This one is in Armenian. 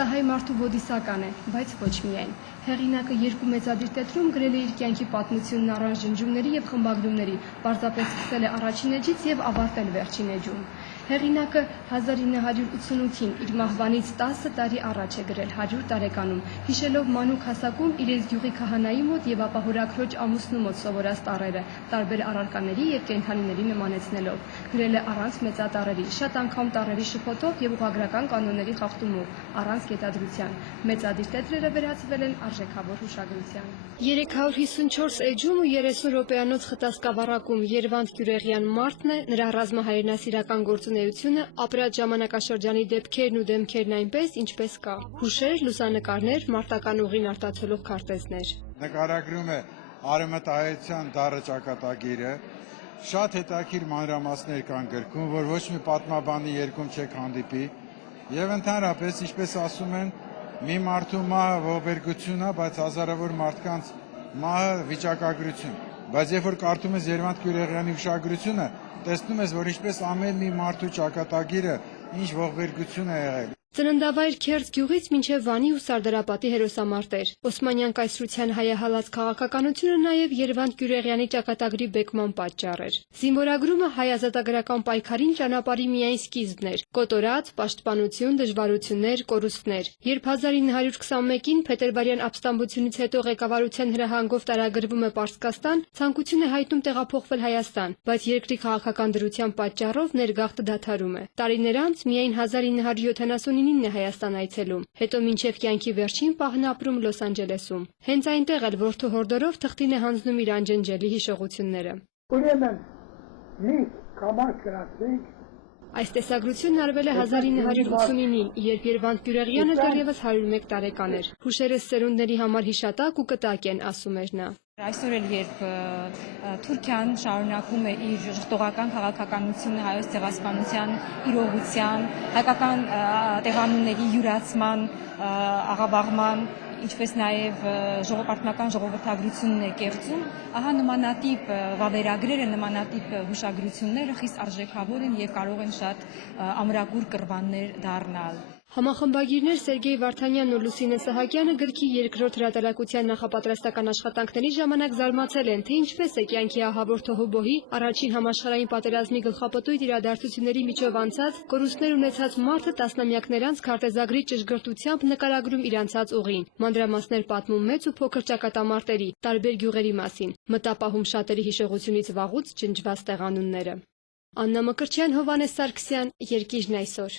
Սա հայ մարդու բոդիսական է, բայց ոչ միայն։ Հեղինակը երկու մեծադիր տետրում գրել է իր կյանքի պատմությունն առանց ջնջումների եւ խմբագրումների, պարզապես սկսել է առաջին էջից եւ ավարտել վերջին էջում։ Հեղինակը 1988-ին իր մահվանից 10 տարի առաջ է գրել 100 տարեկանում, հիշելով մանուկ հասակում իրենց գյուղի քահանայի մոտ եւ ապա հորաքրոջ ամուսնու մոտ սովորած տառերը, տարբեր առարկաների եւ կենդանիների նմանեցնելով։ Գրել է առանց մեծատառերի, շատ անգամ տառերի շփոթով եւ ուղղագրական կանոնների խախտումով, առանց գետադրության։ Մեծադիր տետրերը վերածվել են արժեքավոր հուշագրության։ 354 էջում ու 30 րոպեանոց խտասկավառակում Երվանդ Գյուրեղյան Մարտն է, նրա ռազմահայրենասիրական գործունեությունը, ապրած ժամանակաշրջանի դեպքերն ու դեմքերն այնպես, ինչպես կա։ Հուշեր, լուսանկարներ, մարտական ուղին արտացոլող քարտեզներ։ Նկարագրում է արևմտահայության դառը ճակատագիրը, շատ հետաքրքիր մանրամասներ կան գրքում, որ ոչ մի պատմաբանի երկում չեք հանդիպի, եւ ընդհանրապես, ինչպես ասում են, մի մարդու մահը ողբերգություն է, բայց հազարավոր մարդկանց մահը վիճակագրություն։ Բայց երբ որ կարդում ես Երվանդ Գյուրեղյանի հուշագրությունը, տեսնում ես, որ ինչպես ամեն մի մարդու ճակատագիրը ինչ ողբերգություն է եղել։ Ծննդավայր Քերձ գյուղից մինչև Վանի ու Սարդարապատի հերոսամարտեր։ Օսմանյան կայսրության հայահալած քաղաքականությունը նաև Երվանդ Գյուրեղյանի ճակատագրի բեկման պատճառ էր։ Զինվորագրումը հայ ազատագրական պայքարին ճանապարհի միայն սկիզբն էր։ Կոտորած, պաշտպանություն, դժվարություններ, կորուստներ։ Երբ 1921-ին փետրվարյան ապստամբությունից հետո ղեկավարության հրահանգով տարագրվում է Պարսկաստան, ցանկություն է հայտնում տեղափոխվել Հայաստան, բայց երկրի քաղաքական դրության պատճառով ներգաղթը դադարում է։ Տարիներ անց միայն 1979-ին է Հայաստան այցելում, հետո մինչև կյանքի վերջին պահն ապրում Լոս Անջելեսում։ Հենց այնտեղ էլ որդու հորդորով թղթին է հանձնում իր անջնջելի հիշողությունները։ Ուրեմն մենք կամաց գրացվենք։ Այս տեսագրությունն արվել է 1989-ին, երբ Երվանդ Գյուրեղյանը դեռևս 101 տարեկան էր։ Հուշերս սերունդների համար հիշատակ ու կտակ են, ասում էր նա։ Այսօր էլ երբ Թուրքիան շարունակում է իր ժխտողական քաղաքականությունը հայոց ցեղասպանության իրողության, հայկական տեղանունների յուրացման, աղավաղման, ինչպես նաև ժողովրդական ժողովրդագրությունն է կեղծում, ահա նմանատիպ վավերագրերը, նմանատիպ հուշագրությունները խիստ արժեքավոր են եւ կարող են շատ ամրագուր կռվաններ դառնալ։ Համախմբագիրներ Սերգեյ Վարդանյանն ու Լուսինե Սահակյանը գրքի երկրորդ հրատարակության նախապատրաստական աշխատանքների ժամանակ զարմացել են, թե ինչպես է կյանքի ահավոր թոհուբոհի, առաջին համաշխարհային պատերազմի գլխապտույտ իրադարձությունների միջով անցած, կորուստներ ունեցած մարդը տասնամյակներ անց քարտեզագրի ճշգրտությամբ նկարագրում իր անցած ուղին, մանրամասներ պատմում մեծ ու փոքր ճակատամարտերի, տարբեր գյուղերի մասին, մտապահում շատերի հիշողությունից վաղուց ջնջված տեղանունները։ Աննա Մկրտչյան, Հովհաննես Սարգսյան, Երկիրն այսօր։